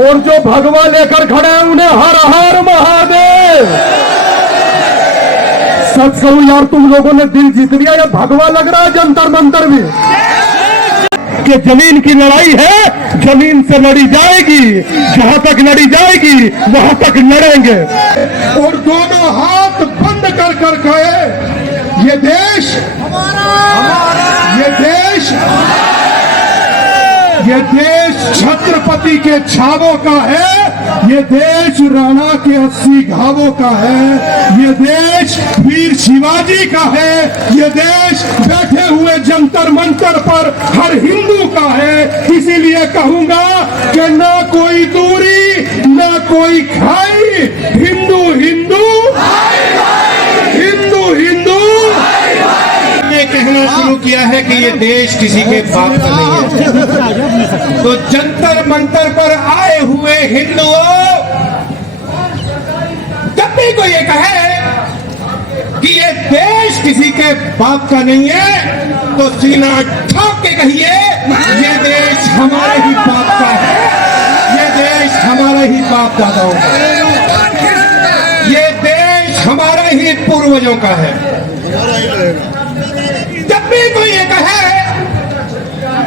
और जो भगवा लेकर खड़े हैं उन्हें हर हर महादेव। सच कहूं यार, तुम लोगों ने दिल जीत लिया। ये भगवा लग रहा है जंतर मंतर भी कि जमीन की लड़ाई है, जमीन से लड़ी जाएगी, जहां तक लड़ी जाएगी वहां तक लड़ेंगे। और दोनों हाथ बंद कर कर कहे ये देश ये देश छत्रपति के छावों का है, ये देश राणा के 80 घावों का है, ये देश वीर शिवाजी का है, ये देश बैठे हुए जंतर मंतर पर हर हिंदू का है। इसीलिए कहूंगा कि ना कोई दूरी ना कोई खाई, हिंदू हिंदू हिंदू हिंदू। कहना शुरू किया है कि ये देश किसी के बाप का नहीं है, तो जंतर मंतर पर आए हुए हिंदुओं, जब भी कोई ये कहे कि ये देश किसी के बाप का नहीं है, तो सीना ठोक के कहिए ये देश हमारे ही बाप का है, ये देश हमारे ही बाप दादाओं का है, ये देश हमारे ही पूर्वजों का है। जब भी कोई ये कहे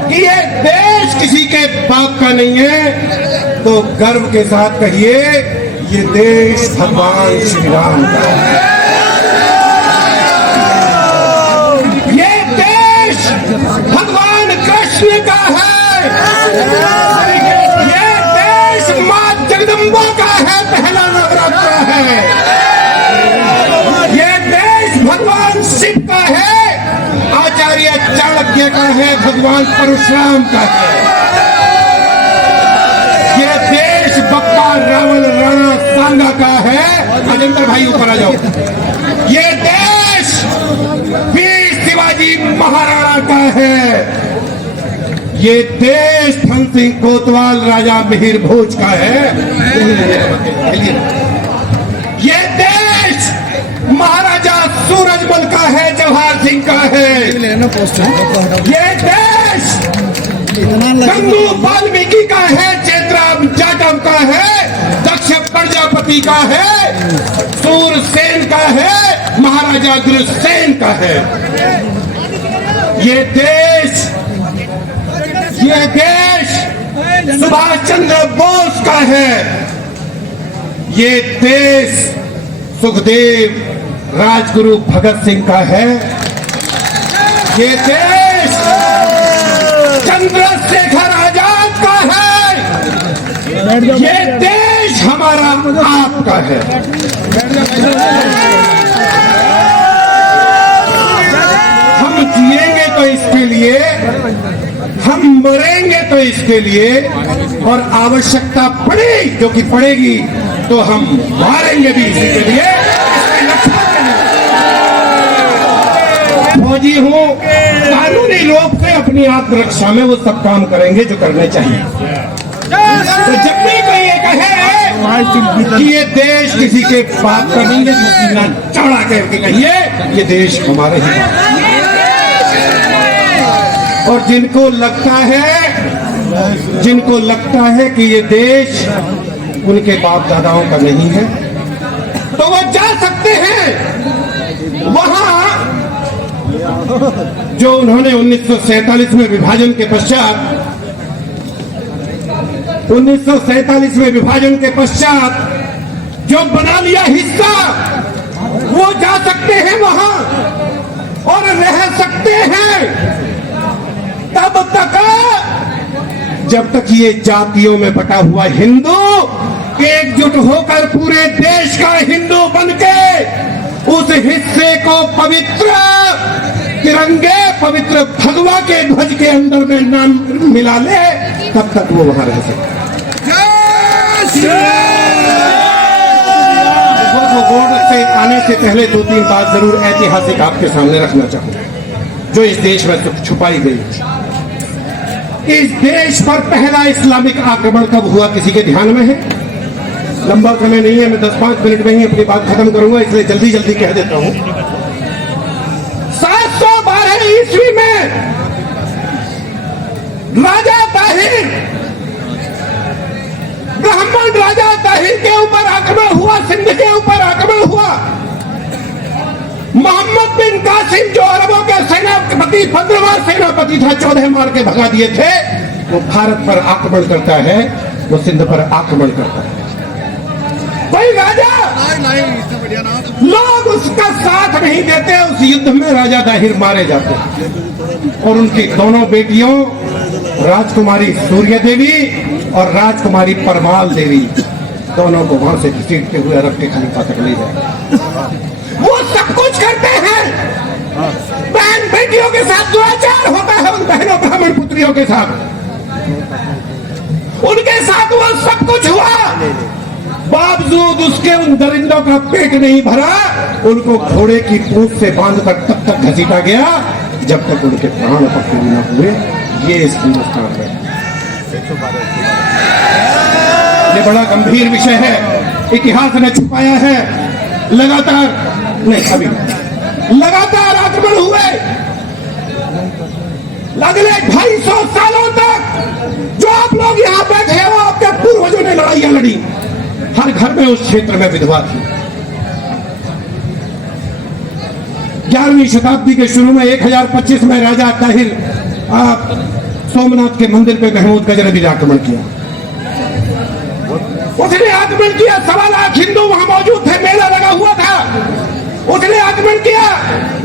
कि ये देश किसी के बाप का नहीं है, तो गर्व के साथ कहिए ये देश भगवान श्री राम का है, ये देश भगवान कृष्ण का है, ये देश मां जगदम्बा का है, पहला नवरात्र है, ये देश भगवान शिव का है, आचार्य चाणक्य का है, भगवान परशुराम का है, ये देश बप्पा रावण राणा सांगा का है। अजेंद्र भाई ऊपर आ जाओ। ये देश वीर शिवाजी महाराणा का है, ये देश धन सिंह कोतवाल राजा मिहिर भोज का है, ये देश महाराजा सूरजमल का है, जवाहर सिंह का है, ये देश गंगू वाल्मीकि का है, चेतराम जाटव का है, दक्ष प्रजापति का है, सूरसेन का है, महाराजा अग्रसेन का है। ये देश सुभाष चंद्र बोस का है, ये देश सुखदेव राजगुरु भगत सिंह का है, ये देश चंद्रशेखर आजाद का है, ये देश हमारा आपका है। हम जिएंगे तो इसके लिए, हम मरेंगे तो इसके लिए, और आवश्यकता पड़े जो कि पड़ेगी तो हम मारेंगे भी इसी के लिए। फौजी हो, कानूनी रूप से अपनी आत्मरक्षा में वो सब काम करेंगे जो करने चाहिए। तो जब भी कोई ये कहे कि ये देश किसी के बाप का नहीं है, तो सीना चढ़ा करके कहिए ये देश हमारे ही बाप। और जिनको लगता है कि ये देश उनके बाप दादाओं का नहीं है, तो वो जा सकते हैं वहां जो उन्होंने 1947 में विभाजन के पश्चात जो बना लिया हिस्सा, वो जा सकते हैं वहां और रह सकते हैं तब तक जब तक ये जातियों में बटा हुआ हिंदू एकजुट होकर पूरे देश का हिंदू बनके उस हिस्से को पवित्र तिरंगे, पवित्र भगवा के ध्वज के अंदर में नाम मिला ले, तब तक वो वहां रह सकते। बोर्ड से आने से पहले 2-3 बात जरूर ऐतिहासिक आपके सामने रखना चाहूंगा जो इस देश में छुपाई गई। इस देश पर पहला इस्लामिक आक्रमण कब हुआ किसी के ध्यान में है? लंबा समय नहीं है, मैं 10-5 मिनट में ही अपनी बात खत्म करूंगा, इसलिए जल्दी जल्दी कह देता हूं। 712 ईस्वी में राजा ताहिर हुआ, सिंध के ऊपर आक्रमण हुआ। मोहम्मद बिन कासिम जो अरबों के सेनापति, 15वां सेनापति था, 14 मार के भगा दिए थे, वो भारत पर आक्रमण करता है, वो सिंध पर आक्रमण करता है। कोई राजा, लोग उसका साथ नहीं देते, उस युद्ध में राजा दाहिर मारे जाते हैं। और उनकी दोनों बेटियों राजकुमारी सूर्य देवी और राजकुमारी परमाल देवी, दोनों को वहां से घसीटते हुए अरब के खलीफा तक ले जाए। वो सब कुछ करते हैं, बहन बेटियों के साथ दुराचार होता है, उन बहनों ब्राह्मण पुत्रियों के साथ, उनके साथ वो सब कुछ हुआ। बावजूद उसके उन दरिंदों का पेट नहीं भरा, उनको घोड़े की पूंछ से बांधकर तब तक घसीटा गया जब तक उनके प्राण पक्के न हुए। ये इस हिंदुस्तान में ये बड़ा गंभीर विषय है, इतिहास ने छुपाया है। लगातार नहीं, अभी लगातार आक्रमण हुए, अगले 250 सालों तक जो आप लोग यहाँ बैठे हो, आपके पूर्वजों ने लड़ाइयां लड़ी। हर घर में उस क्षेत्र में विधवा थी। 11वीं शताब्दी के शुरू में 1025 में राजा ताहिर सोमनाथ के मंदिर पे महमूद गजनबी ने आक्रमण किया। उसने आक्रमण किया, 1.25 लाख हिंदू वहां मौजूद थे, मेला लगा हुआ था। उसने आक्रमण किया,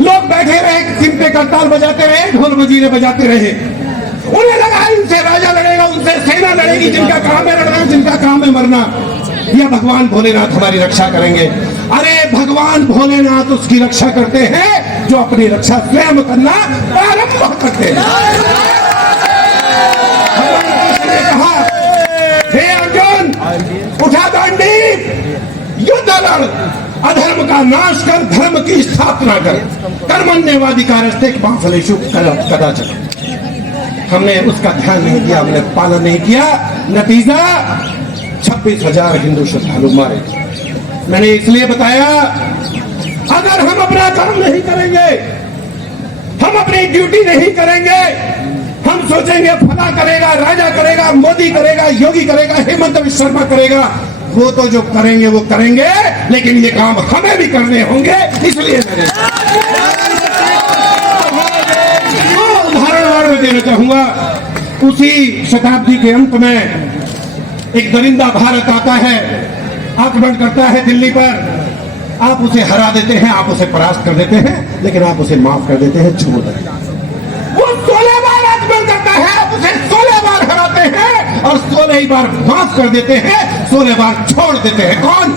लोग बैठे रहे, सिमटे करताल बजाते रहे, ढोल मजीरे बजाते रहे। उन्हें लगा इनसे राजा लड़ेगा, उनसे सेना लड़ेगी, जिनका काम है लड़ना, जिनका काम है मरना, या भगवान भोलेनाथ हमारी रक्षा करेंगे। अरे भगवान भोलेनाथ उसकी रक्षा करते हैं जो अपनी रक्षा स्वयं करना प्रारंभ करते हैं। भगवान ने कहा, हे अर्जुन, उठा डांडी, युद्ध लड़, अधर्म का नाश कर, धर्म की स्थापना कर, कर्मण्यवाधिकारस्ते मां फलेषु कदाचन। हमने उसका ध्यान नहीं किया, हमने पालन नहीं किया, नतीजा 26,000 हिंदू श्रद्धालु मारे। मैंने इसलिए बताया, अगर हम अपना कर्म नहीं करेंगे, हम अपनी ड्यूटी नहीं करेंगे, हम सोचेंगे फला करेगा, राजा करेगा, मोदी करेगा, योगी करेगा, हेमंत बिश्व शर्मा करेगा, वो तो जो करेंगे वो करेंगे, लेकिन ये काम हमें भी करने होंगे। इसलिए मैंने उदाहरण और मैं देना चाहूंगा। उसी शताब्दी के अंत में एक दरिंदा भारत आता है, आक्रमण करता है दिल्ली पर। आप उसे हरा देते हैं, आप उसे परास्त कर देते हैं, लेकिन आप उसे माफ कर देते हैं, छोड़ देते हैं। वो 16 बार आक्रमण करता है, आप उसे 16 बार हराते हैं और 16 ही बार माफ कर देते हैं, 16 बार छोड़ देते हैं। कौन?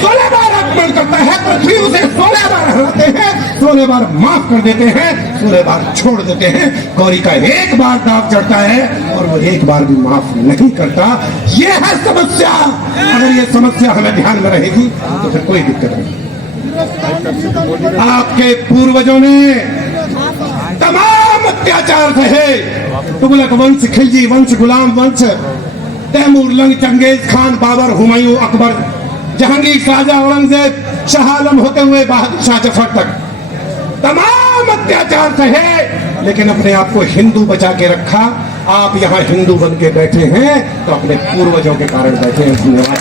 16 बार आक्रमण करता है, पृथ्वी उसे 16 बार हराते हैं, 16 बार माफ कर देते हैं, 16 बार छोड़ देते हैं। गौरी का एक बार दाव चढ़ता है और वो एक बार भी माफ नहीं करता। ये है समस्या। अगर ये समस्या हमें ध्यान में रहेगी तो फिर कोई दिक्कत नहीं। आपके पूर्वजों ने तमाम अत्याचार सहे। तुगलक वंश, खिलजी वंश, गुलाम वंश, Taimur, lung, Genghis Khan, Babar, Humayun, Akbar, Jahangir, Shahjahan, Aurangzeb, Shah Alam होते हुए बहादुर शाह जफर तक तमाम अत्याचार सहे, लेकिन अपने आप को हिंदू बचा के रखा। आप यहाँ हिंदू बन के बैठे हैं तो अपने पूर्वजों के कारण बैठे हैं। धन्यवाद।